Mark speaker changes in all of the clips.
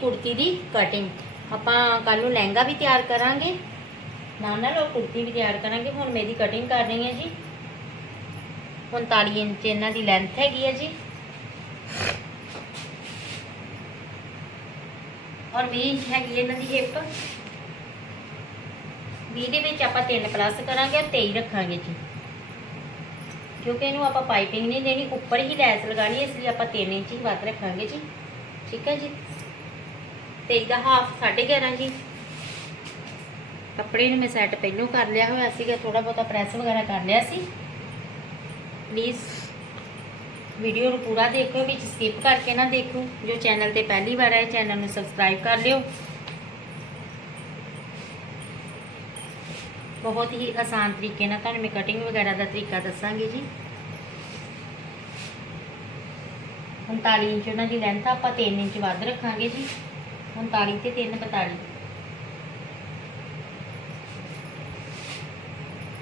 Speaker 1: ਕੁੜਤੀ ਦੀ ਕਟਿੰਗ ਆਪਾਂ ਕੱਲ ਨੂੰ ਲਹਿੰਗਾ ਵੀ ਤਿਆਰ ਕਰਾਂਗੇ। ਨਾਲ ਨਾਲ ਉਹ ਕੁੜਤੀ ਵੀ ਤਿਆਰ ਕਰਾਂਗੇ। ਹੁਣ ਮੇਰੀ ਕਟਿੰਗ ਕਰ ਰਹੀ ਹਾਂ ਜੀ। 39 ਇੰਚ ਇਹਨਾਂ ਦੀ ਲੈਂਥ ਹੈਗੀ ਹੈ ਜੀ। ਔਰ 20 ਇੰਚ ਹੈਗੀ ਇਹਨਾਂ ਦੀ ਹਿੱਪ 20 ਦੇ ਵਿੱਚ ਆਪਾਂ 3 ਪਲੱਸ ਕਰਾਂਗੇ ਔਰ 23 ਰੱਖਾਂਗੇ ਜੀ। ਕਿਉਂਕਿ ਇਹਨੂੰ ਆਪਾਂ ਪਾਈਪਿੰਗ ਨਹੀਂ ਦੇਣੀ, ਉੱਪਰ ਹੀ ਲੈਸ ਲਗਾਣੀ ਇਸ ਲਈ ਆਪਾਂ 3 ਇੰਚ ਹੀ ਵੱਧ ਰੱਖਾਂਗੇ ਜੀ। ਠੀਕ ਹੈ ਜੀ? 23 ਦਾ ਹਾਫ 11.5 ਜੀ। ਕੱਪੜੇ ਨੂੰ ਮੈਂ ਸੈੱਟ ਪਹਿਲੋਂ ਕਰ ਲਿਆ ਹੋਇਆ ਸੀਗਾ ਥੋੜਾ ਬਹੁਤਾ ਪ੍ਰੈਸ ਵਗੈਰਾ ਕਰ ਲਿਆ ਸੀ। ਪਲੀਜ਼ ਵੀਡੀਓ ਨੂੰ ਪੂਰਾ ਦੇਖੋ, ਵਿੱਚ ਸਕਿਪ ਕਰਕੇ ਨਾ ਦੇਖੋ। ਜੋ ਚੈਨਲ ਤੇ ਪਹਿਲੀ ਵਾਰ ਆਏ ਚੈਨਲ ਨੂੰ ਸਬਸਕ੍ਰਾਈਬ ਕਰ ਲਿਓ। ਬਹੁਤ ਹੀ ਆਸਾਨ ਤਰੀਕੇ ਨਾਲ ਤੁਹਾਨੂੰ ਮੈਂ ਕਟਿੰਗ ਵਗੈਰਾ ਦਾ ਤਰੀਕਾ ਦੱਸਾਂਗੀ ਜੀ। 39 ਇੰਚ ਉਹਨਾਂ ਦੀ ਲੈਂਥ ਆਪਾਂ 3 ਇੰਚ ਵੱਧ ਰੱਖਾਂਗੇ ਜੀ। 39 ਤੇ 3 42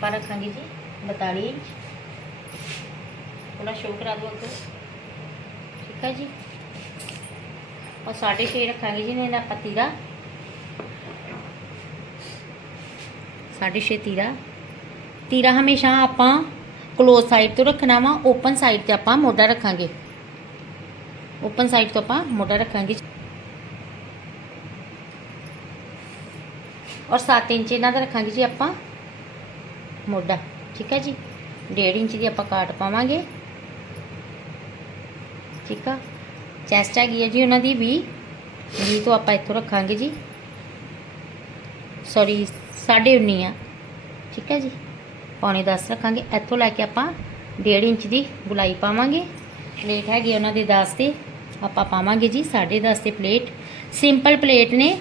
Speaker 1: ਪਰ ਰੱਖਾਂਗੇ ਜੀ 42 ਇੰਚ। ਥੋੜਾ ਸ਼ੋ ਕਰਾ ਦਿਓ ਅੱਗੇ। ਠੀਕ ਹੈ ਜੀ? ਔਰ 6.5 ਰੱਖਾਂਗੇ ਜੀ ਇਹਦਾ ਪੱਤੀ ਦਾ 6.5 ਤੀਰਾ। ਤੀਰਾ ਹਮੇਸ਼ਾ ਆਪਾਂ ਕਲੋਜ਼ ਸਾਈਡ ਤੋਂ ਰੱਖਣਾ ਵਾ ਓਪਨ ਸਾਈਡ ਤੇ ਆਪਾਂ ਮੋਢਾ ਰੱਖਾਂਗੇ। ਓਪਨ ਸਾਈਡ ਤੋਂ ਆਪਾਂ ਮੋਢਾ ਰੱਖਾਂਗੇ। ਔਰ 7 ਇੰਚ ਇਹਨਾਂ ਦਾ ਰੱਖਾਂਗੇ ਜੀ ਆਪਾਂ ਮੋਢਾ, ਠੀਕ ਹੈ ਜੀ? 1.5 ਇੰਚ ਦੀ ਆਪਾਂ ਕਾਟ ਪਾਵਾਂਗੇ। ਠੀਕ ਆ? ਚੈਸਟ ਹੈਗੀ ਹੈ ਜੀ ਉਹਨਾਂ ਦੀ 20 20 ਤੋਂ ਆਪਾਂ ਇੱਥੋਂ ਰੱਖਾਂਗੇ ਜੀ। ਸੌਰੀ 19.5 ਆ। ਠੀਕ ਹੈ ਜੀ? ਪੌਣੇ 10 ਰੱਖਾਂਗੇ। ਇੱਥੋਂ ਲੈ ਕੇ ਆਪਾਂ 1.5 ਇੰਚ ਦੀ ਗੁਲਾਈ ਪਾਵਾਂਗੇ। ਪਲੇਟ ਹੈਗੀ ਉਹਨਾਂ ਦੇ 10 ਤੇ, ਆਪਾਂ ਪਾਵਾਂਗੇ ਜੀ 10.5 ਤੇ ਪਲੇਟ। ਸਿੰਪਲ ਪਲੇਟ ਨੇ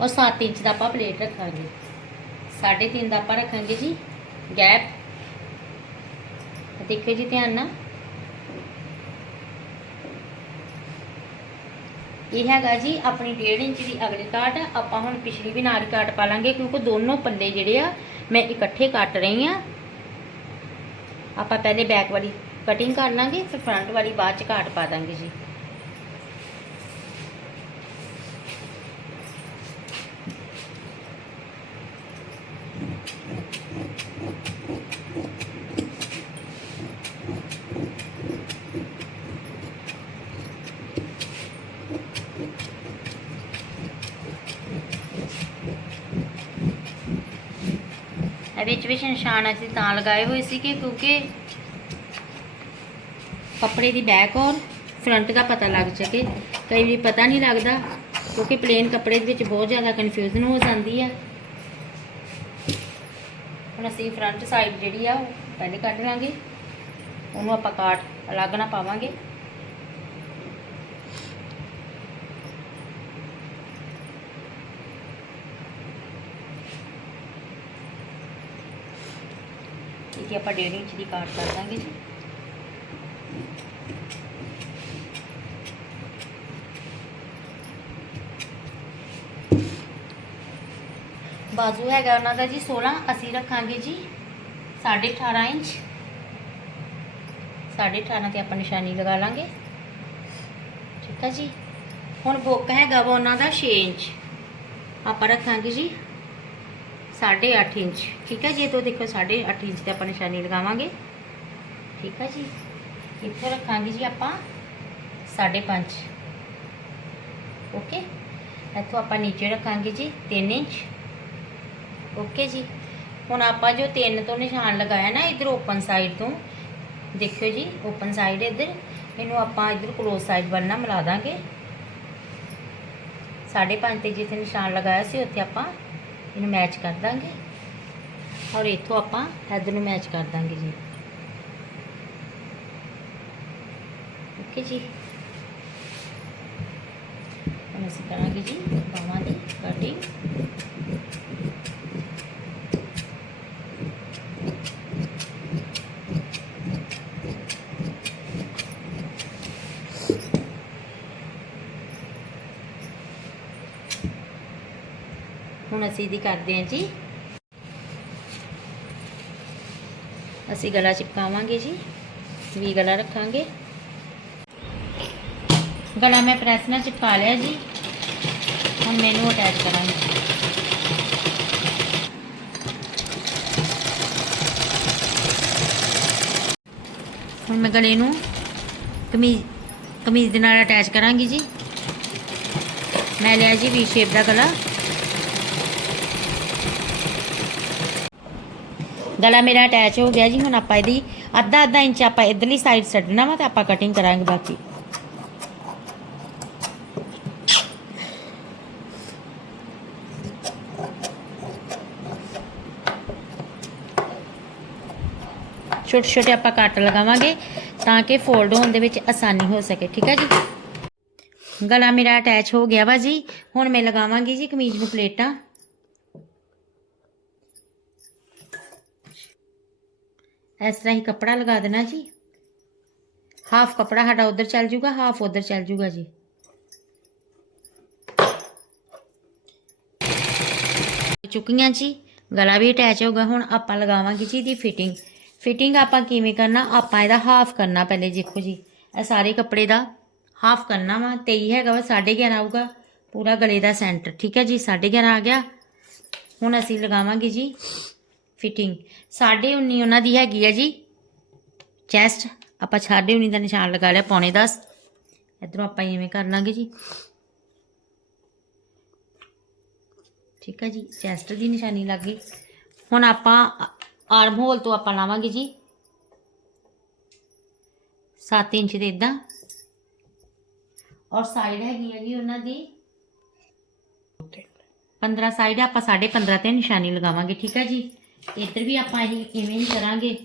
Speaker 1: ਔਰ 7 ਇੰਚ ਦਾ ਆਪਾਂ ਪਲੇਟ ਰੱਖਾਂਗੇ। 3.5 ਦਾ ਆਪਾਂ ਰੱਖਾਂਗੇ ਜੀ ਗੈਪ ਦੇਖਿਓ ਜੀ ਧਿਆਨ ਨਾਲ। ਇਹ ਹੈਗਾ ਜੀ ਆਪਣੀ 1.5 ਇੰਚ ਦੀ ਅਗਲੀ ਕਾਟ। ਆਪਾਂ ਹੁਣ ਪਿਛਲੀ ਵੀ ਨਾਲ ਹੀ ਕਾਟ ਪਾ ਲਾਂਗੇ, ਕਿਉਂਕਿ ਦੋਨੋਂ ਪੱਲੇ ਜਿਹੜੇ ਆ, ਮੈਂ ਇਕੱਠੇ ਕੱਟ ਰਹੀ ਆ ਆਪਾਂ ਪਹਿਲੇ ਬੈਕ ਵਾਲੀ ਕਟਿੰਗ ਕਰ ਲਾਂਗੇ, ਫਿਰ ਫਰੰਟ ਵਾਲੀ ਬਾਅਦ ਚ ਕਾਟ ਪਾ ਦਾਂਗੇ ਜੀ। ਵਿੱਚ ਵਿੱਚ ਨਿਸ਼ਾਨ ਅਸੀਂ ਤਾਂ ਲਗਾਏ ਹੋਏ ਸੀ ਕਿ ਕਿਉਂਕਿ ਕੱਪੜੇ ਦੀ ਬੈਕ ਔਰ ਫਰੰਟ ਦਾ ਪਤਾ ਲੱਗ ਸਕੇ। ਕਈ ਵੀ ਪਤਾ ਨਹੀਂ ਲੱਗਦਾ, ਕਿਉਂਕਿ ਪਲੇਨ ਕੱਪੜੇ ਦੇ ਵਿੱਚ ਬਹੁਤ ਜ਼ਿਆਦਾ ਕਨਫਿਊਜ਼ਨ ਹੋ ਜਾਂਦੀ ਹੈ ਹੁਣ ਅਸੀਂ ਫਰੰਟ ਸਾਈਡ ਜਿਹੜੀ ਆ, ਉਹ ਪਹਿਲੇ ਕੱਢ ਲਾਂਗੇ। ਉਹਨੂੰ ਆਪਾਂ ਕਾਟ, ਅਲੱਗ ਨਾ ਪਾਵਾਂਗੇ। ਇਹਦੀ ਆਪਾਂ 1.5 ਇੰਚ ਦੀ ਕਾਟ ਕਰ ਦਾਂਗੇ ਜੀ। ਬਾਜ਼ੂ ਹੈਗਾ ਉਹਨਾਂ ਦਾ ਜੀ 16 ਅਸੀਂ ਰੱਖਾਂਗੇ ਜੀ 18.5 ਇੰਚ। 18.5 ਤੇ ਆਪਾਂ ਨਿਸ਼ਾਨੀ ਲਗਾ ਲਾਂਗੇ। ਠੀਕ ਹੈ ਜੀ। ਹੁਣ ਬੁੱਕ ਹੈਗਾ ਵਾ ਉਹਨਾਂ ਦਾ 6 ਇੰਚ। ਆਪਾਂ ਰੱਖਾਂਗੇ ਜੀ 8.5 ਇੰਚ। ਠੀਕ ਹੈ ਜੀ, ਇਹ ਤੋਂ ਦੇਖੋ 8.5 ਇੰਚ ਤੇ ਆਪਾਂ ਨਿਸ਼ਾਨੀ ਲਗਾਵਾਂਗੇ। ਠੀਕ ਹੈ ਜੀ, ਇੱਥੇ ਰੱਖਾਂਗੇ ਜੀ ਆਪਾਂ 5.5 ਓਕੇ ਇੱਥੋਂ ਆਪਾਂ ਨੀਚੇ ਰੱਖਾਂਗੇ ਜੀ 3 ਇੰਚ। ਓਕੇ ਜੀ, ਹੁਣ ਆਪਾਂ ਜੋ 3 ਤੋਂ ਨਿਸ਼ਾਨ ਲਗਾਇਆ ਨਾ ਇਧਰ ਓਪਨ ਸਾਈਡ ਤੋਂ, ਦੇਖਿਓ ਜੀ ਓਪਨ ਸਾਈਡ ਇਧਰ। ਇਹਨੂੰ ਆਪਾਂ ਇਧਰ ਕਲੋਜ਼ ਸਾਈਡ ਵੱਲ ਨਾ ਮਿਲਾ ਦਾਂਗੇ। 5.5 ਤੇ ਜਿੱਥੇ ਨਿਸ਼ਾਨ ਲਗਾਇਆ ਸੀ, ਉੱਥੇ ਆਪਾਂ ਇਹਨੂੰ ਮੈਚ ਕਰ ਦਾਂਗੇ। ਔਰ ਇੱਥੋਂ ਆਪਾਂ ਇੱਧਰ ਨੂੰ ਮੈਚ ਕਰ ਦਾਂਗੇ ਜੀ। ਓਕੇ ਜੀ। ਹੁਣ ਅਸੀਂ ਕਰਾਂਗੇ ਜੀ ਬਾਹਾਂ ਦੀ ਕਟਿੰਗ ਹੁਣ ਅਸੀਂ ਇਹਦੀ ਕਰਦੇ ਹਾਂ ਜੀ। ਅਸੀਂ ਗਲਾ ਚਿਪਕਾਵਾਂਗੇ ਜੀ। ਵੀ ਗਲਾ ਰੱਖਾਂਗੇ। ਗਲਾ ਮੈਂ ਪ੍ਰੈਸ ਨਾਲ ਚਿਪਕਾ ਲਿਆ ਜੀ। ਹੁਣ ਮੈਨੂੰ ਅਟੈਚ ਕਰਾਂਗੇ। ਹੁਣ ਮੈਂ ਗਲੇ ਨੂੰ ਕਮੀਜ਼ ਕਮੀਜ਼ ਦੇ ਨਾਲ ਅਟੈਚ ਕਰਾਂਗੀ ਜੀ। ਮੈਂ ਲਿਆ ਜੀ ਵੀ ਸ਼ੇਪ ਦਾ ਗਲਾ। ਗਲਾ ਮੇਰਾ ਅਟੈਚ ਹੋ ਗਿਆ ਜੀ, ਹੁਣ ਆਪਾਂ ਇਹਦੀ ਅੱਧਾ ਅੱਧਾ ਇੰਚ ਆਪਾਂ ਇਧਰਲੀ ਸਾਈਡ ਛੱਡਣਾ ਵਾ ਤੇ ਆਪਾਂ ਕਟਿੰਗ ਕਰਾਂਗੇ ਬਾਕੀ। ਛੋਟੇ ਛੋਟੇ ਆਪਾਂ ਕੱਟ ਲਗਾਵਾਂਗੇ ਤਾਂ ਕਿ ਫੋਲਡ ਹੋਣ ਦੇ ਵਿੱਚ ਆਸਾਨੀ ਹੋ ਸਕੇ, ਠੀਕ ਹੈ ਜੀ? ਗਲਾ ਮੇਰਾ ਅਟੈਚ ਹੋ ਗਿਆ ਵਾ ਜੀ, ਹੁਣ ਮੈਂ ਲਗਾਵਾਂਗੀ ਜੀ ਕਮੀਜ਼ ਨੂੰ ਪਲੇਟਾਂ। ਇਸ ਤਰ੍ਹਾਂ ਹੀ ਕੱਪੜਾ ਲਗਾ ਦੇਣਾ ਜੀ। ਹਾਫ ਕੱਪੜਾ ਸਾਡਾ ਉਧਰ ਚੱਲ ਜੂਗਾ, ਹਾਫ ਉਧਰ ਚੱਲ ਜੂਗਾ ਜੀ। ਚੁੱਕੀਆਂ ਜੀ, ਗਲਾ ਵੀ ਅਟੈਚ ਹੋਗਾ ਹੁਣ ਆਪਾਂ ਲਗਾਵਾਂਗੇ ਜੀ ਦੀ ਫਿਟਿੰਗ ਫਿਟਿੰਗ ਆਪਾਂ ਕਿਵੇਂ ਕਰਨਾ? ਆਪਾਂ ਇਹਦਾ ਹਾਫ ਕਰਨਾ ਪਹਿਲੇ, ਦੇਖੋ ਜੀ। ਇਹ ਸਾਰੇ ਕੱਪੜੇ ਦਾ ਹਾਫ ਕਰਨਾ ਵਾ 23 ਹੈਗਾ ਵਾ 11.5 ਆਊਗਾ। ਪੂਰਾ ਗਲੇ ਦਾ ਸੈਂਟਰ ਠੀਕ ਹੈ ਜੀ 11.5 ਆ ਗਿਆ। ਹੁਣ ਅਸੀਂ ਲਗਾਵਾਂਗੇ ਜੀ। ਫਿਟਿੰਗ 19.5 ਉਹਨਾਂ ਦੀ ਹੈਗੀ ਹੈ ਜੀ। ਚੈਸਟ ਆਪਾਂ 19.5 ਦਾ ਨਿਸ਼ਾਨ ਲਗਾ ਲਿਆ ਪੌਣੇ 10 ਇਧਰੋਂ ਆਪਾਂ ਇਵੇਂ ਕਰ ਲਾਂਗੇ ਜੀ। ਠੀਕ ਹੈ ਜੀ ਚੈਸਟ ਦੀ ਨਿਸ਼ਾਨੀ ਲੱਗ ਗਈ। ਹੁਣ ਆਪਾਂ ਆਰਮ ਹੋਲ ਤੋਂ ਆਪਾਂ ਲਾਵਾਂਗੇ ਜੀ। 7 ਇੰਚ ਦੇ ਇਦਾਂ ਔਰ ਸਾਈਡ ਹੈਗੀ ਹੈ ਜੀ ਉਹਨਾਂ ਦੀ। 15 ਸਾਈਡ ਆਪਾਂ 15.5 ਤੇ ਨਿਸ਼ਾਨੀ ਲਗਾਵਾਂਗੇ ਠੀਕ ਹੈ ਜੀ। ਇੱਧਰ ਵੀ ਆਪਾਂ ਇਹ ਇਵੇਂ ਹੀ ਕਰਾਂਗੇ।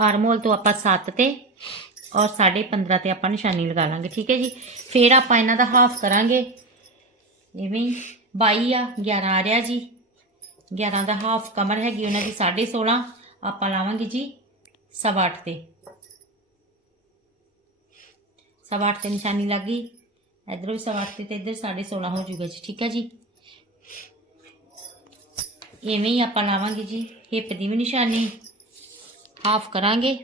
Speaker 1: ਆਰਮੋਲ ਤੋਂ ਆਪਾਂ 7 ਤੇ ਔਰ 15.5 ਤੇ ਆਪਾਂ ਨਿਸ਼ਾਨੀ ਲਗਾ ਲਾਂਗੇ, ਠੀਕ ਹੈ ਜੀ? ਫਿਰ ਆਪਾਂ ਇਹਨਾਂ ਦਾ ਹਾਫ ਕਰਾਂਗੇ। ਇਵੇਂ ਹੀ 22 ਆ 11 ਆ ਰਿਹਾ ਜੀ। 11 ਦਾ ਹਾਫ ਕਮਰ ਹੈਗੀ ਉਹਨਾਂ ਦੀ 16.5 ਆਪਾਂ ਲਾਵਾਂਗੇ ਜੀ 8.5 ਤੇ। 8.5 ਤੇ ਨਿਸ਼ਾਨੀ ਲੱਗ ਗਈ। ਇਧਰੋਂ ਵੀ 8.5 ਤੇ ਤੇ ਇੱਧਰ 16.5 ਹੋ ਜੂਗਾ ਜੀ, ਠੀਕ ਹੈ ਜੀ? ਇਵੇਂ ਹੀ ਆਪਾਂ ਲਾਵਾਂਗੇ ਜੀ, ਹਿੱਪ ਦੀ ਵੀ ਨਿਸ਼ਾਨੀ। ਹਾਫ ਕਰਾਂਗੇ।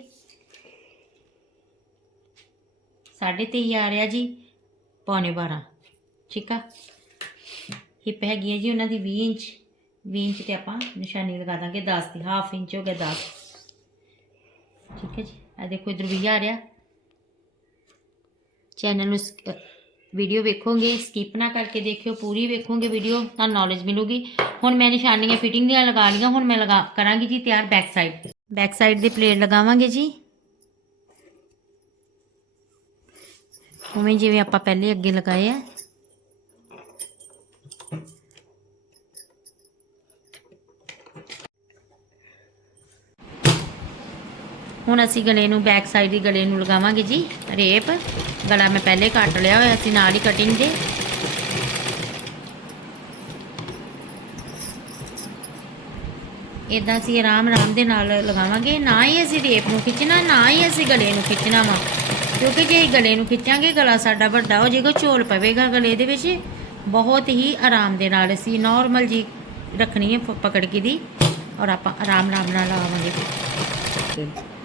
Speaker 1: 3.5 ਆ ਰਿਹਾ ਜੀ, ਪੌਣੇ 12 ਠੀਕ ਆ? ਹਿੱਪ ਹੈਗੀ ਹੈ ਜੀ ਉਹਨਾਂ ਦੀ 20 ਇੰਚ। 20 ਇੰਚ ਤੇ ਆਪਾਂ ਨਿਸ਼ਾਨੀ ਲਗਾ ਦਾਂਗੇ 10 ਦੀ। ਹਾਫ ਇੰਚ ਹੋ ਗਿਆ 10 ਠੀਕ ਹੈ ਜੀ? ਆ ਦੇਖੋ, ਇਧਰ 20 ਆ ਰਿਹਾ। ਚੈਨਲ ਨੂੰ ਵੀਡੀਓ ਵੇਖੋਗੇ ਸਕਿਪ ਨਾ ਕਰਕੇ ਦੇਖਿਓ, ਪੂਰੀ ਵੇਖੋਗੇ ਵੀਡੀਓ ਤਾਂ ਨੌਲੇਜ ਮਿਲੂਗੀ। ਹੁਣ ਮੈਂ ਨਿਸ਼ਾਨੀਆਂ ਫਿਟਿੰਗ ਦੀਆਂ ਲਗਾ ਲਈਆਂ, ਹੁਣ ਮੈਂ ਲਗਾ ਕਰਾਂਗੀ ਜੀ ਤਿਆਰ ਬੈਕ ਸਾਈਡ ਬੈਕ ਸਾਈਡ ਦੇ ਪਲੇਟ ਲਗਾਵਾਂਗੇ ਜੀ। ਉਵੇਂ ਜਿਵੇਂ ਆਪਾਂ ਪਹਿਲੇ ਅੱਗੇ ਲਗਾਏ ਆ। ਹੁਣ ਅਸੀਂ ਗਲੇ ਨੂੰ ਬੈਕ ਸਾਈਡ ਦੀ ਗਲੇ ਨੂੰ ਲਗਾਵਾਂਗੇ ਜੀ, ਰੇਪ। ਗਲਾ ਮੈਂ ਪਹਿਲੇ ਕੱਟ ਲਿਆ ਹੋਇਆ ਸੀ, ਨਾਲ ਹੀ ਕਟਿੰਗ ਦੇ ਇਦਾਂ ਅਸੀਂ ਆਰਾਮ ਆਰਾਮ ਦੇ ਨਾਲ ਲਗਾਵਾਂਗੇ। ਨਾ ਹੀ ਅਸੀਂ ਰੇਪ ਨੂੰ ਖਿੱਚਣਾ, ਨਾ ਹੀ ਅਸੀਂ ਗਲੇ ਨੂੰ ਖਿੱਚਣਾ ਵਾ। ਕਿਉਂਕਿ ਜੇ ਗਲੇ ਨੂੰ ਖਿੱਚਾਂਗੇ, ਗਲਾ ਸਾਡਾ ਵੱਡਾ ਹੋ ਜਾਏਗਾ ਝੋਲ ਪਵੇਗਾ ਗਲੇ ਦੇ ਵਿੱਚ। ਬਹੁਤ ਹੀ ਆਰਾਮ ਦੇ ਨਾਲ ਅਸੀਂ ਨਾਰਮਲ ਜੀ ਰੱਖਣੀ ਹੈ ਪਕੜ ਕੇ ਦੀ। ਔਰ ਆਪਾਂ ਆਰਾਮ ਆਰਾਮ ਨਾਲ ਲਾਵਾਂਗੇ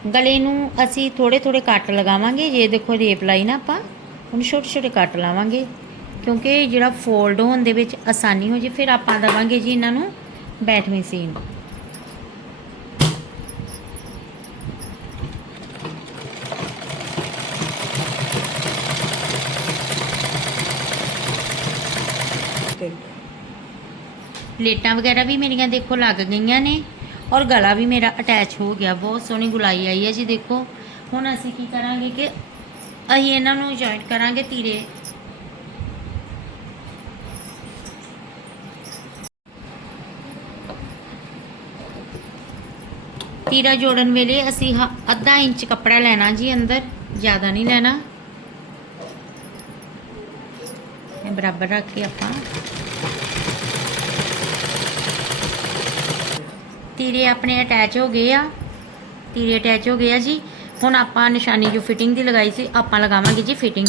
Speaker 1: ਗਲੇ ਨੂੰ ਅਸੀਂ ਥੋੜੇ ਥੋੜੇ ਕੱਟ ਲਗਾਵਾਂਗੇ। ਜੇ ਦੇਖੋ ਰੇਪ ਲਾਈ ਨਾ ਆਪਾਂ ਉਹਨੂੰ ਛੋਟੇ ਛੋਟੇ ਕੱਟ ਲਾਵਾਂਗੇ। ਕਿਉਂਕਿ ਜਿਹੜਾ ਫੋਲਡ ਹੋਣ ਦੇ ਵਿੱਚ ਆਸਾਨੀ ਹੋ ਜੇ ਫਿਰ ਆਪਾਂ ਦਵਾਂਗੇ ਜੀ ਇਹਨਾਂ ਨੂੰ ਬੈਠਵੀਂ ਸੀਨ। ਪਲੇਟਾਂ ਵਗੈਰਾ ਵੀ ਮੇਰੀਆਂ ਦੇਖੋ ਲੱਗ ਗਈਆਂ ਨੇ। ਔਰ ਗਲਾ ਵੀ ਮੇਰਾ ਅਟੈਚ ਹੋ ਗਿਆ, ਬਹੁਤ ਸੋਹਣੀ ਗੁਲਾਈ ਆਈ ਹੈ ਜੀ, ਦੇਖੋ। ਹੁਣ ਅਸੀਂ ਕੀ ਕਰਾਂਗੇ ਕਿ ਅਸੀਂ ਇਹਨਾਂ ਨੂੰ ਜੁਆਇੰਟ ਕਰਾਂਗੇ ਤੀਰੇ। ਤੀਰਾ ਜੋੜਨ ਵੇਲੇ ਅਸੀਂ ਹ- ਅੱਧਾ ਇੰਚ ਕੱਪੜਾ ਲੈਣਾ ਜੀ ਅੰਦਰ, ਜ਼ਿਆਦਾ ਨਹੀਂ ਲੈਣਾ। ਇਹ ਬਰਾਬਰ ਰੱਖ ਕੇ ਆਪਾਂ ਤੀਰੇ ਆਪਣੇ ਅਟੈਚ ਹੋ ਗਏ ਆ। ਤੀਰੇ ਅਟੈਚ ਹੋ ਗਏ ਆ ਜੀ। ਹੁਣ ਆਪਾਂ ਨਿਸ਼ਾਨੀ ਜੋ ਫਿਟਿੰਗ ਦੀ ਲਗਾਈ ਸੀ, ਆਪਾਂ ਲਗਾਵਾਂਗੇ ਜੀ ਫਿਟਿੰਗ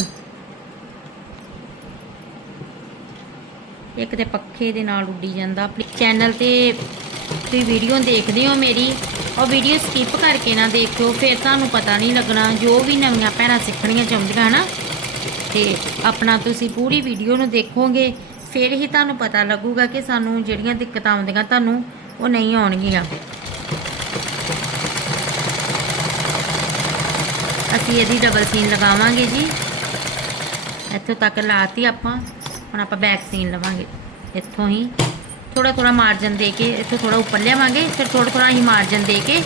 Speaker 1: ਇੱਕ ਤੇ ਪੱਖੇ ਦੇ ਨਾਲ ਉੱਡੀ ਜਾਂਦਾ। ਆਪਣੇ ਚੈਨਲ ਤੇ ਤੁਸੀਂ ਵੀਡੀਓ ਦੇਖਦੇ ਹੋ ਮੇਰੀ। ਉਹ ਵੀਡੀਓ ਸਕਿਪ ਕਰਕੇ ਨਾ ਦੇਖਿਓ, ਫਿਰ ਤੁਹਾਨੂੰ ਪਤਾ ਨਹੀਂ ਲੱਗਣਾ, ਜੋ ਵੀ ਨਵੀਆਂ ਭੈਣਾਂ ਸਿੱਖਣੀਆਂ ਚਾਹੁੰਦੀਆਂ ਨਾ, ਤੇ ਆਪਣਾ ਤੁਸੀਂ ਪੂਰੀ ਵੀਡੀਓ ਨੂੰ ਦੇਖੋਗੇ, ਫਿਰ ਹੀ ਤੁਹਾਨੂੰ ਪਤਾ ਲੱਗੂਗਾ ਕਿ ਸਾਨੂੰ ਜਿਹੜੀਆਂ ਦਿੱਕਤਾਂ ਆਉਂਦੀਆਂ, ਤੁਹਾਨੂੰ ਉਹ ਨਹੀਂ ਆਉਣਗੀਆਂ। ਅਸੀਂ ਇਹਦੀ ਡਬਲ ਸੀਨ ਲਗਾਵਾਂਗੇ ਜੀ। ਇੱਥੋਂ ਤੱਕ ਲਾਤੀ ਆਪਾਂ। ਹੁਣ ਆਪਾਂ ਬੈਕ ਸੀਨ ਲਵਾਂਗੇ। ਇੱਥੋਂ ਹੀ ਥੋੜਾ ਥੋੜਾ ਮਾਰਜਨ ਦੇ ਕੇ ਇੱਥੋਂ ਥੋੜਾ ਉੱਪਰ ਲਿਆਵਾਂਗੇ, ਫਿਰ ਥੋੜਾ ਥੋੜਾ ਹੀ ਮਾਰਜਨ ਦੇ ਕੇ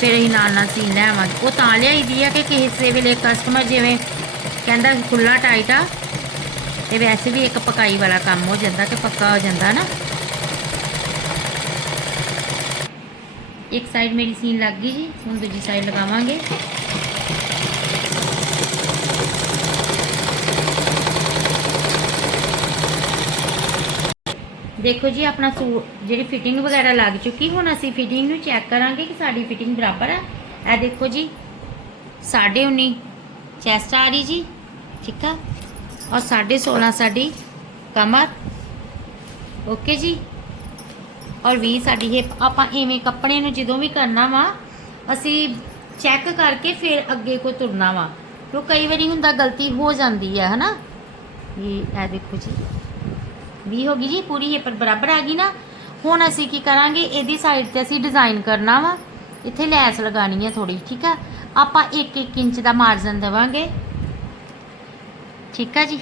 Speaker 1: ਫਿਰ ਅਸੀਂ ਨਾਲ ਨਾਲ ਸੀਨ ਲਿਆਵਾਂਗੇ ਉਹ ਤਾਂ ਲਿਆਈਦੀ ਆ ਕਿ ਕਿਸੇ ਵੇਲੇ ਕਸਟਮਰ ਜਿਵੇਂ ਕਹਿੰਦਾ ਖੁੱਲਾ ਟਾਈਟ ਆ ਤੇ ਵੈਸੇ ਵੀ ਇੱਕ ਪਕਾਈ ਵਾਲਾ ਕੰਮ ਹੋ ਜਾਂਦਾ ਕਿ ਪੱਕਾ ਹੋ ਜਾਂਦਾ ਨਾ। ਇੱਕ ਸਾਈਡ ਮੇਰੀ ਸੀਨ ਲੱਗ ਗਈ ਜੀ ਹੁਣ ਦੂਜੀ ਸਾਈਡ ਲਗਾਵਾਂਗੇ ਦੇਖੋ ਜੀ ਆਪਣਾ ਸੂਟ ਜਿਹੜੀ ਫਿਟਿੰਗ ਵਗੈਰਾ ਲੱਗ ਚੁੱਕੀ ਹੁਣ ਅਸੀਂ ਫਿਟਿੰਗ ਨੂੰ ਚੈੱਕ ਕਰਾਂਗੇ ਕਿ ਸਾਡੀ ਫਿਟਿੰਗ ਬਰਾਬਰ ਹੈ ਇਹ ਦੇਖੋ ਜੀ 19.5 ਚੈਸਟ ਆ ਰਹੀ ਜੀ ਠੀਕ ਆ ਔਰ 16.5 ਸਾਡੀ ਕਮਰ ਓਕੇ ਜੀ ਔਰ 20 ਸਾਡੀ ਹਿਪ ਆਪਾਂ ਐਵੇਂ ਕੱਪੜੇ ਨੂੰ ਜਦੋਂ ਵੀ ਕਰਨਾ ਵਾ, ਅਸੀਂ ਚੈੱਕ ਕਰਕੇ ਫਿਰ ਅੱਗੇ ਕੋ ਤੁਰਨਾ ਵਾ। ਕਿਉਂ ਕਈ ਵਾਰੀ ਹੁੰਦਾ ਗਲਤੀ ਹੋ ਜਾਂਦੀ ਹੈ ਹਨਾ? ਇਹ ਇਹ ਦੇਖੋ ਜੀ, ਵੀ ਹੋ ਗਈ ਜੀ, ਪੂਰੀ ਹਿਪ ਬਰਾਬਰ ਆ ਗਈ ਨਾ, ਹੁਣ ਅਸੀਂ ਕੀ ਕਰਾਂਗੇ? ਇਹਦੀ ਸਾਈਡ ਤੇ ਅਸੀਂ ਡਿਜ਼ਾਈਨ ਕਰਨਾ ਵਾ। ਇੱਥੇ ਲੈਸ ਲਗਾਣੀ ਹੈ ਥੋੜੀ ਠੀਕ ਆ? ਆਪਾਂ 1-1 ਇੰਚ ਦਾ ਮਾਰਜਨ ਦੇਵਾਂਗੇ। ਠੀਕ ਆ ਜੀ?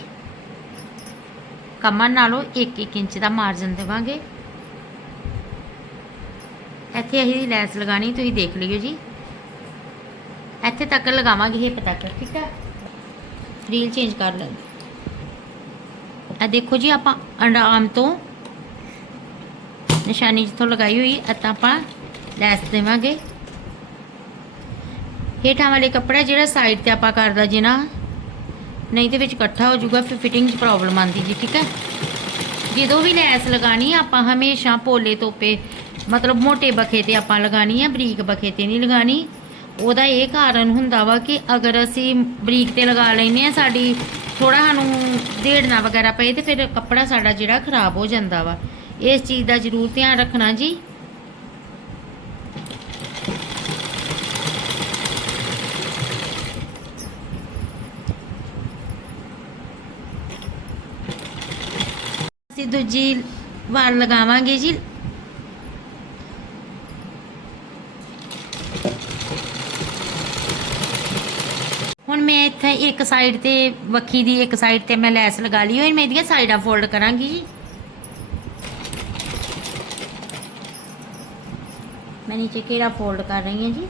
Speaker 1: ਕਮਰ ਨਾਲੋਂ 1-1 ਇੰਚ ਦਾ ਮਾਰਜਨ ਦੇਵਾਂਗੇ। ਇੱਥੇ ਅਸੀਂ ਲੈਸ ਲਗਾਣੀ ਤੁਸੀਂ ਦੇਖ ਲਿਓ ਜੀ। ਇੱਥੇ ਤੱਕ ਲਗਾਵਾਂਗੇ ਇਹ ਤੱਕ, ਠੀਕ ਹੈ ਰੀਲ ਚੇਂਜ ਕਰ ਲੈਂਦੇ। ਆ ਦੇਖੋ ਜੀ, ਆਪਾਂ ਅੰਡਰਆਰਮ ਤੋਂ ਨਿਸ਼ਾਨੀ ਜਿੱਥੋਂ ਲਗਾਈ ਹੋਈ ਤਾਂ ਆਪਾਂ ਲੈਸ ਦੇਵਾਂਗੇ। ਹੇਠਾਂ ਵਾਲੇ ਕੱਪੜਾ ਜਿਹੜਾ ਸਾਈਡ ਤੇ ਆਪਾਂ ਕਰਦਾ ਜੀ ਨਾ, ਨਹੀਂ ਤੇ ਵਿੱਚ ਇਕੱਠਾ ਹੋ ਜਾਊਗਾ, ਫਿਰ ਫਿਟਿੰਗ 'ਚ ਪ੍ਰੋਬਲਮ ਆਉਂਦੀ ਜੀ, ਠੀਕ ਹੈ ਜਦੋਂ ਵੀ ਲੈਸ ਲਗਾਣੀ ਆਪਾਂ ਹਮੇਸ਼ਾ ਪੋਲੇ ਤੋਪੇ ਮਤਲਬ ਮੋਟੇ ਬਖੇ ਤੇ ਆਪਾਂ ਲਗਾਣੀ ਹੈ ਬਰੀਕ ਬਖੇ ਤੇ ਨਹੀਂ ਲਗਾਣੀ ਉਹਦਾ ਇਹ ਕਾਰਨ ਹੁੰਦਾ ਵਾ ਕਿ ਅਗਰ ਅਸੀਂ ਬਰੀਕ ਤੇ ਲਗਾ ਲੈਨੇ ਆ, ਸਾਡੀ ਥੋੜਾ ਸਾਨੂੰ ਢੇੜਨਾ ਵਗੈਰਾ ਪਏ ਤੇ ਫਿਰ ਕੱਪੜਾ ਸਾਡਾ ਜਿਹੜਾ ਖਰਾਬ ਹੋ ਜਾਂਦਾ ਵਾ। ਇਸ ਚੀਜ਼ ਦਾ ਜ਼ਰੂਰ ਧਿਆਨ ਰੱਖਣਾ ਜੀ। ਅਸੀਂ ਦੂਜੀ ਵਾਰ ਲਗਾਵਾਂਗੇ ਜੀ ਹੁਣ ਮੈਂ ਇੱਥੇ ਇੱਕ ਸਾਈਡ ਤੇ ਵੱਖੀ ਦੀ ਇੱਕ ਸਾਈਡ ਤੇ ਮੈਂ ਲੈਸ ਲਗਾ ਲਈ ਹੋਈ ਮੈਂ ਇਹਦੀਆਂ ਸਾਈਡਾਂ ਫੋਲਡ ਕਰਾਂਗੀ ਜੀ। ਮੈਂ ਨੀਚੇ ਕਿਹੜਾ ਫੋਲਡ ਕਰ ਰਹੀ ਹਾਂ ਜੀ?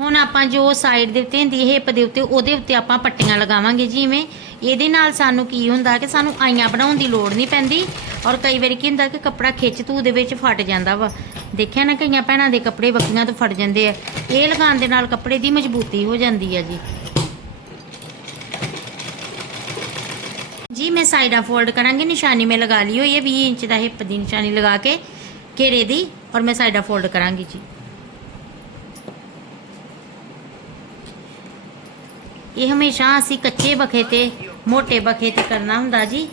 Speaker 1: ਹੁਣ ਆਪਾਂ ਜੋ ਸਾਈਡ ਦੇ ਉੱਤੇ ਹੁੰਦੀ ਹੈ ਹਿੱਪ ਦੇ ਉੱਤੇ, ਉਹਦੇ ਉੱਤੇ ਆਪਾਂ ਪੱਟੀਆਂ ਲਗਾਵਾਂਗੇ ਜਿਵੇਂ। ਇਹਦੇ ਨਾਲ ਸਾਨੂੰ ਕੀ ਹੁੰਦਾ ਕਿ ਸਾਨੂੰ ਆਈਆਂ ਬਣਾਉਣ ਦੀ ਲੋੜ ਨਹੀਂ ਪੈਂਦੀ। ਔਰ ਕਈ ਵਾਰੀ ਕੀ ਹੁੰਦਾ ਕਿ ਕੱਪੜਾ ਖਿੱਚ ਧੂ ਦੇ ਵਿੱਚ ਫਟ ਜਾਂਦਾ ਵਾ। ਦੇਖਿਆ ਨਾ ਕਈਆਂ ਭੈਣਾਂ ਦੇ ਕੱਪੜੇ ਬੱਕੀਆਂ ਤੋਂ ਫਟ ਜਾਂਦੇ ਆ। ਇਹ ਲਗਾਉਣ ਦੇ ਨਾਲ ਕੱਪੜੇ ਦੀ ਮਜ਼ਬੂਤੀ ਹੋ ਜਾਂਦੀ ਹੈ ਜੀ। ਜੀ, ਮੈਂ ਸਾਈਡਾਂ ਫੋਲਡ ਕਰਾਂਗੀ, ਨਿਸ਼ਾਨੀ ਮੈਂ ਲਗਾ ਲਈ ਹੋਈ ਹੈ 20 ਇੰਚ ਦਾ ਹਿੱਪ ਦੀ ਨਿਸ਼ਾਨੀ ਲਗਾ ਕੇ, ਘੇਰੇ ਦੀ, ਔਰ ਮੈਂ ਸਾਈਡਾਂ ਫੋਲਡ ਕਰਾਂਗੀ ਜੀ। ਇਹ ਹਮੇਸ਼ਾ ਅਸੀਂ ਕੱਚੇ ਬਖੇ ਤੇ ਮੋਟੇ ਬਖੇ ਤੇ ਕਰਨਾ ਹੁੰਦਾ ਜੀ।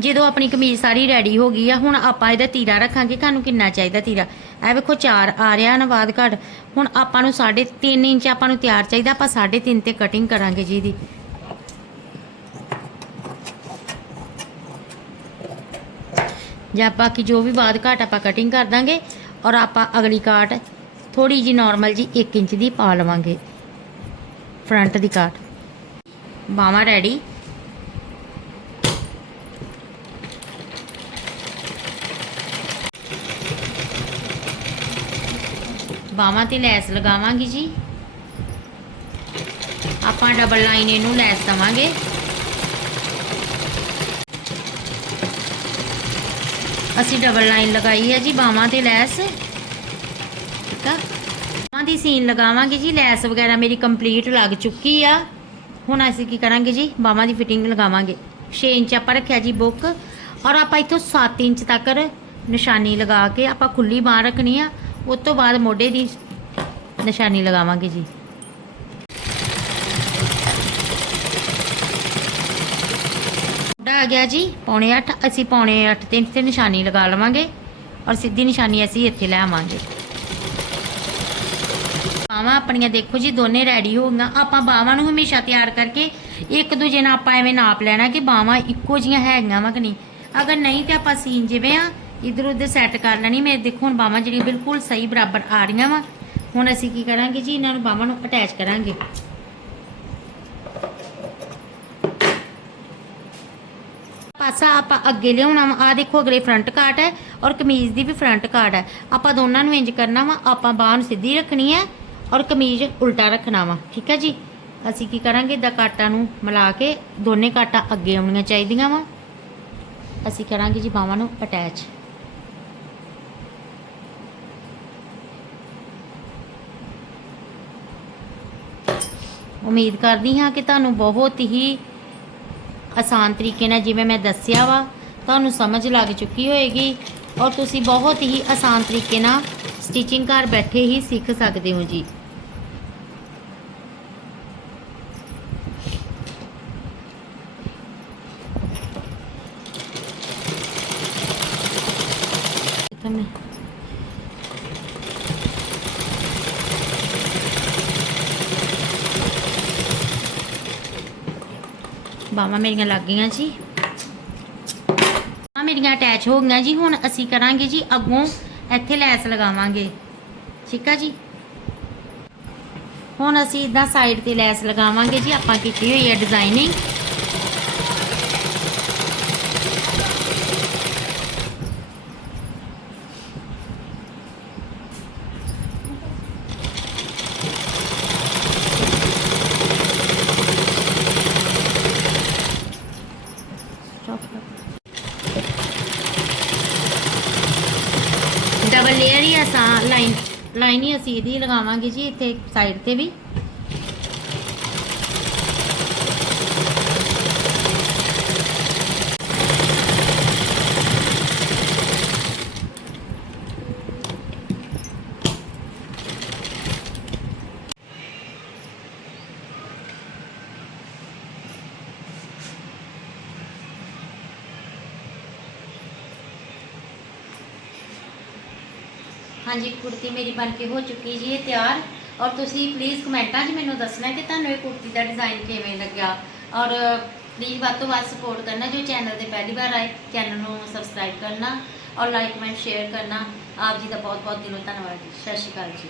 Speaker 1: ਜਦੋਂ ਆਪਣੀ ਕਮੀਜ਼ ਸਾਰੀ ਰੈਡੀ ਹੋ ਗਈ ਆ, ਹੁਣ ਆਪਾਂ ਇਹਦਾ ਤੀਰਾ ਰੱਖਾਂਗੇ। ਤੁਹਾਨੂੰ ਕਿੰਨਾ ਚਾਹੀਦਾ ਤੀਰਾ? ਇਹ ਵੇਖੋ 4 ਆ ਰਿਹਾ ਨਾ ਬਾਦ ਹੁਣ ਆਪਾਂ ਨੂੰ 3.5 ਇੰਚ ਆਪਾਂ ਨੂੰ ਤਿਆਰ ਚਾਹੀਦਾ, ਆਪਾਂ 3.5 ਤੇ ਕਟਿੰਗ ਕਰਾਂਗੇ ਜੀ ਦੀ ਜਾਂ ਬਾਕੀ ਜੋ ਵੀ ਬਾਦ ਘਾਟ ਆਪਾਂ ਕਟਿੰਗ ਕਰ ਦਾਂਗੇ, ਔਰ ਆਪਾਂ ਅਗਲੀ ਕਾਟ ਥੋੜੀ ਜੀ ਨਾਰਮਲ ਜੀ 1 ਇੰਚ ਦੀ ਪਾ ਲਵਾਂਗੇ। ਫਰੰਟ ਦੀ ਕਾਟ ਬਾਵਾ ਰੈਡੀ ਬਾਵਾਂ ਤੇ ਲੈਸ ਲਗਾਵਾਂਗੇ ਜੀ। ਆਪਾਂ ਡਬਲ ਲਾਈਨ ਇਹਨੂੰ ਲੈਸ ਦਵਾਂਗੇ। ਅਸੀਂ ਡਬਲ ਲਾਈਨ ਲਗਾਈ ਹੈ ਜੀ ਬਾਵਾਂ ਤੇ ਲੈਸ। ਠੀਕ ਆ? ਬਾਹਾਂ ਦੀ ਸੀਨ ਲਗਾਵਾਂਗੇ ਜੀ, ਲੈਸ ਵਗੈਰਾ ਮੇਰੀ ਕੰਪਲੀਟ ਲੱਗ ਚੁੱਕੀ ਆ। ਹੁਣ ਅਸੀਂ ਕੀ ਕਰਾਂਗੇ ਜੀ, ਬਾਵਾਂ ਦੀ ਫਿਟਿੰਗ ਲਗਾਵਾਂਗੇ। 6 ਇੰਚ ਆਪਾਂ ਰੱਖਿਆ ਜੀ ਬੁੱਕ। ਔਰ ਆਪਾਂ ਇੱਥੋਂ 7 ਇੰਚ ਤੱਕ ਨਿਸ਼ਾਨੀ ਲਗਾ ਕੇ ਆਪਾਂ ਖੁੱਲੀ ਬਾਹ ਰੱਖਣੀ ਆ। ਉਸ ਤੋਂ ਬਾਅਦ ਮੋਢੇ ਦੀ ਨਿਸ਼ਾਨੀ ਲਗਾਵਾਂਗੇ ਜੀ। ਮੋਢਾ ਆ ਗਿਆ ਜੀ, ਪੌਣੇ 8 ਅਸੀਂ ਪੌਣੇ 8 ਤੇ ਤੇ ਨਿਸ਼ਾਨੀ ਲਗਾ ਲਵਾਂਗੇ ਔਰ ਸਿੱਧੀ ਨਿਸ਼ਾਨੀ ਅਸੀਂ ਇੱਥੇ ਲੈ ਆਵਾਂਗੇ। ਬਾਹਾਂ ਆਪਣੀਆਂ ਦੇਖੋ ਜੀ, ਦੋਨੇ ਰੈਡੀ ਹੋ ਗਈਆਂ। ਆਪਾਂ ਬਾਹਾਂ ਨੂੰ ਹਮੇਸ਼ਾ ਤਿਆਰ ਕਰਕੇ ਇੱਕ ਦੂਜੇ ਨਾਲ ਆਪਾਂ ਐਵੇਂ ਨਾਪ ਲੈਣਾ ਕਿ ਬਾਹਾਂ ਇੱਕੋ ਜੀਆਂ ਹੈਗੀਆਂ ਵਾ ਕਿ ਨਹੀਂ। ਅਗਰ ਨਹੀਂ ਤੇ ਆਪਾਂ ਸੀਨ ਜਿਵੇਂ ਆ ਇਧਰ ਉਧਰ ਸੈੱਟ ਕਰ ਲੈਣੀ। ਮੇਰੇ ਦੇਖੋ ਹੁਣ ਬਾਹਾਂ ਜਿਹੜੀਆਂ ਬਿਲਕੁਲ ਸਹੀ ਬਰਾਬਰ ਆ ਰਹੀਆਂ ਵਾ। ਹੁਣ ਅਸੀਂ ਕੀ ਕਰਾਂਗੇ ਜੀ? ਇਹਨਾਂ ਨੂੰ ਬਾਹਾਂ ਨੂੰ ਅਟੈਚ ਕਰਾਂਗੇ। ਪਾਸਾ ਆਪਾਂ ਅੱਗੇ ਲਿਆਉਣਾ ਵਾ। ਆ ਦੇਖੋ ਅਗਲੇ ਫਰੰਟ ਕਾਟ ਹੈ ਔਰ ਕਮੀਜ਼ ਦੀ ਵੀ ਫਰੰਟ ਕਾਟ ਹੈ। ਆਪਾਂ ਦੋਨਾਂ ਨੂੰ ਇੰਜ ਕਰਨਾ ਵਾ। ਆਪਾਂ ਬਾਹ ਨੂੰ ਸਿੱਧੀ ਰੱਖਣੀ ਹੈ ਔਰ ਕਮੀਜ਼ ਉਲਟਾ ਰੱਖਣਾ ਵਾ। ਠੀਕ ਹੈ ਜੀ? ਅਸੀਂ ਕੀ ਕਰਾਂਗੇ? ਦਾ ਕਾਟਾਂ ਨੂੰ ਮਿਲਾ ਕੇ ਦੋਨੇ ਕਾਟਾਂ ਅੱਗੇ ਆਉਣੀਆਂ ਚਾਹੀਦੀਆਂ ਵਾ। ਅਸੀਂ ਕਰਾਂਗੇ ਜੀ ਬਾਹਾਂ ਨੂੰ ਅਟੈਚ ਉਮੀਦ ਕਰਦੀ ਹਾਂ ਕਿ ਤੁਹਾਨੂੰ ਬਹੁਤ ਹੀ ਆਸਾਨ ਤਰੀਕੇ ਨਾਲ ਜਿਵੇਂ ਮੈਂ ਦੱਸਿਆ ਵਾ, ਤੁਹਾਨੂੰ ਸਮਝ ਲੱਗ ਚੁੱਕੀ ਹੋਏਗੀ ਔਰ ਤੁਸੀਂ ਬਹੁਤ ਹੀ ਆਸਾਨ ਤਰੀਕੇ ਨਾਲ ਸਟਿਚਿੰਗ ਘਰ ਬੈਠੇ ਹੀ ਸਿੱਖ ਸਕਦੇ ਹੋ ਜੀ ਇੱਥੇ ਮੈਂ ਬਾਹਾਂ ਮੇਰੀਆਂ ਲੱਗ ਗਈਆਂ ਜੀ। ਆ ਮੇਰੀਆਂ ਅਟੈਚ ਹੋ ਗਈਆਂ ਜੀ, ਹੁਣ ਅਸੀਂ ਕਰਾਂਗੇ ਜੀ ਅੱਗੋਂ ਇੱਥੇ ਲੈਸ ਲਗਾਵਾਂਗੇ। ਠੀਕ ਆ ਜੀ? ਹੁਣ ਅਸੀਂ ਇਦਾਂ ਸਾਈਡ ਤੇ ਲੈਸ ਲਗਾਵਾਂਗੇ ਜੀ, ਆਪਾਂ ਕੀਤੀ ਹੋਈ ਹੈ ਡਿਜ਼ਾਈਨਿੰਗ ਡਬਲ ਲੇਅਰ ਹੀ ਅਸਾਂ ਲਾਈਨ ਲਾਈਨ ਹੀ ਲਗਾਵਾਂਗੇ ਜੀ ਇੱਥੇ ਸਾਈਡ ਤੇ ਵੀ। ਹਾਂਜੀ, ਕੁੜਤੀ ਮੇਰੀ ਬਣ ਕੇ ਹੋ ਚੁੱਕੀ ਜੀ, ਇਹ ਤਿਆਰ। ਔਰ ਤੁਸੀਂ ਪਲੀਜ਼ ਕਮੈਂਟਾਂ 'ਚ ਮੈਨੂੰ ਦੱਸਣਾ ਕਿ ਤੁਹਾਨੂੰ ਇਹ ਕੁੜਤੀ ਦਾ ਡਿਜ਼ਾਈਨ ਕਿਵੇਂ ਲੱਗਿਆ। ਔਰ ਪਲੀਜ਼ ਵੱਧ ਤੋਂ ਵੱਧ ਸਪੋਰਟ ਕਰਨਾ ਜੋ ਚੈਨਲ ਤੇ ਪਹਿਲੀ ਵਾਰ ਆਏ ਚੈਨਲ ਨੂੰ ਸਬਸਕ੍ਰਾਈਬ ਕਰਨਾ। ਔਰ ਲਾਈਕ ਕਮੈਂਟ ਸ਼ੇਅਰ ਕਰਨਾ। ਆਪ ਜੀ ਦਾ ਬਹੁਤ ਬਹੁਤ ਦਿਲੋਂ ਧੰਨਵਾਦ ਜੀ। ਸਤਿ ਸ਼੍ਰੀ ਅਕਾਲ ਜੀ।